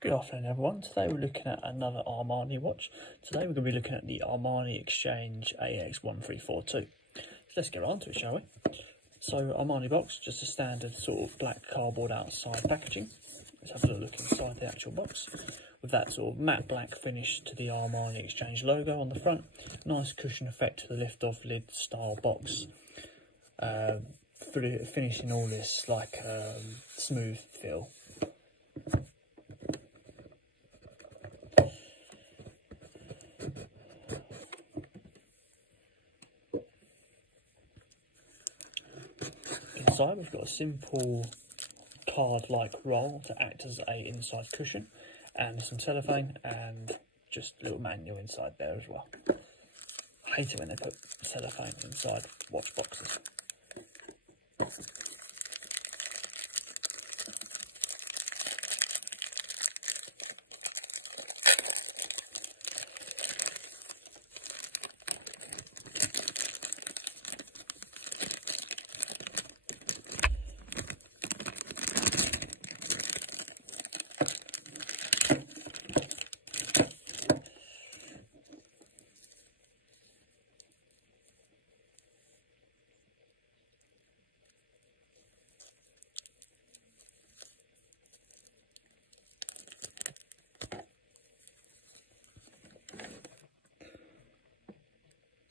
Good afternoon everyone. Today we're looking at another Armani watch. Today we're going to be looking at the Armani Exchange AX1342. So let's get on to it, shall we? So Armani box, just a standard sort of black cardboard outside packaging. Let's have a look inside the actual box. With that sort of matte black finish to the Armani Exchange logo on the front. Nice cushion effect to the lift off lid style box. Finishing all this like smooth feel. Inside we've got a simple card-like roll to act as a inside cushion, and some cellophane and just a little manual inside there as well. I hate it when they put cellophane inside watch boxes.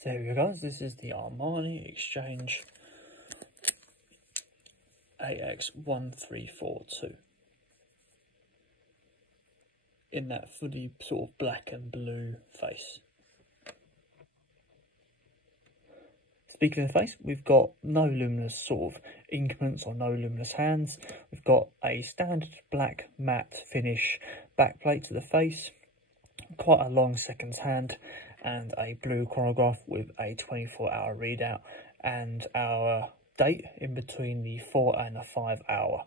So here we go guys, this is the Armani Exchange AX1342 in that fully sort of black and blue face. Speaking of the face, we've got no luminous sort of increments or no luminous hands. We've got a standard black matte finish backplate to the face, quite a long seconds hand, and a blue chronograph with a 24-hour readout and our date in between the 4 and the 5 hour.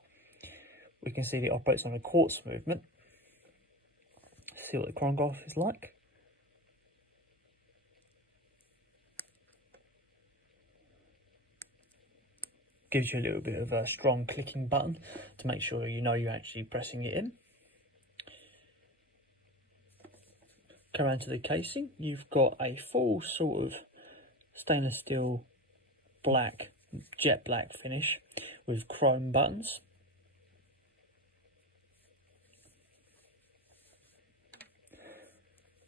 We can see that it operates on a quartz movement. See what the chronograph is like. Gives you a little bit of a strong clicking button to make sure you know you're actually pressing it in. Come around to the casing, you've got a full sort of stainless steel black, jet black finish with chrome buttons.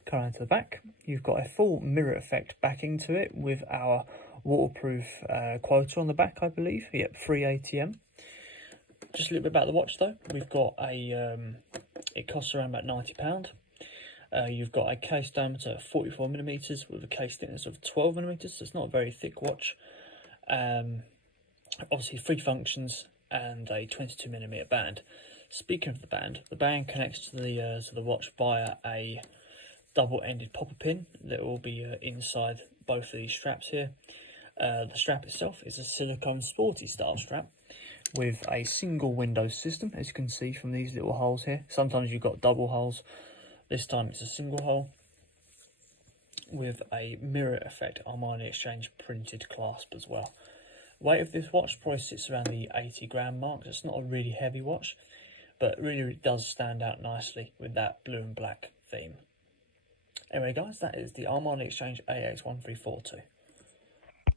Come around to the back, you've got a full mirror effect backing to it with our waterproof quota on the back, I believe. Yep, free ATM. Just a little bit about the watch though, we've got a, it costs around about £90. You've got a case diameter of 44mm with a case thickness of 12mm, so it's not a very thick watch. Obviously 3 functions and a 22mm band. Speaking of the band connects to the watch via a double-ended popper pin that will be inside both of these straps here. The strap itself is a silicone sporty style strap with a single window system, as you can see from these little holes here. Sometimes you've got double holes. This time it's a single hole with a mirror effect Armani Exchange printed clasp as well. Weight of this watch probably sits around the 80 gram mark. It's not a really heavy watch, but really it does stand out nicely with that blue and black theme. Anyway guys, that is the Armani Exchange AX1342.